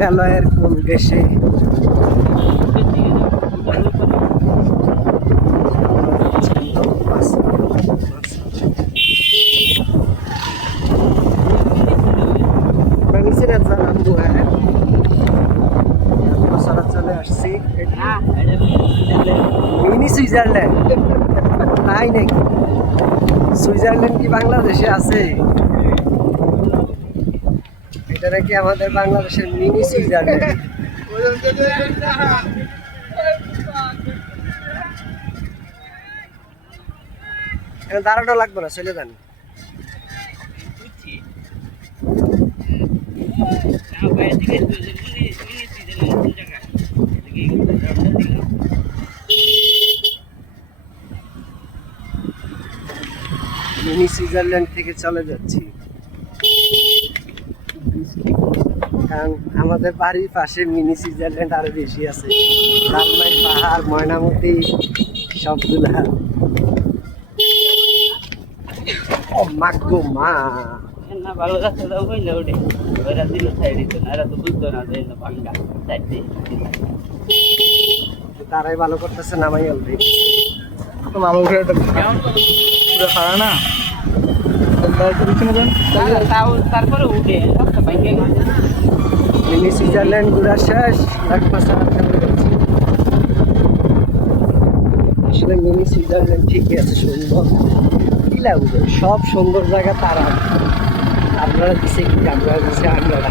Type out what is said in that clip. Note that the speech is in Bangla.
মেঘালয়ের কোন দেশে? Mini Switzerland. তাই নাকি? সুইজারল্যান্ড কি বাংলাদেশে আছে? এটা নাকি আমাদের বাংলাদেশের মিনি সুইজারল্যান্ড এখানে দাঁড়ানো লাগবে না, চলে যান। মিনি সুইজারল্যান্ড থেকে চলে যাচ্ছি। কারণ আমাদের বাড়ির পাশে মিনি সুইজারল্যান্ড আরও বেশি আছে। লালমাই পাহাড় ময়নামতি সবগুলা। ও মা গো মা। না ভালো রাস্তা দাও কইলে ওঠে ওরা দিল সাইড দিত না এরা তো বুঝতো না যে না পাঙ্গা সাইড দিয়ে তারাই ভালো করতেছে নামাই অলরেডি মামা ঘুরে একটা পুরো না? তারপর উঠে। সুইজারল্যান্ড ঘুরা শেষ এক মাস আসলে মিনি সুইজারল্যান্ড ঠিকই আছে সুন্দর কি লাগবে সব সুন্দর জায়গা তারা আপনারা দিছে কি আমরা দিছে আপনারা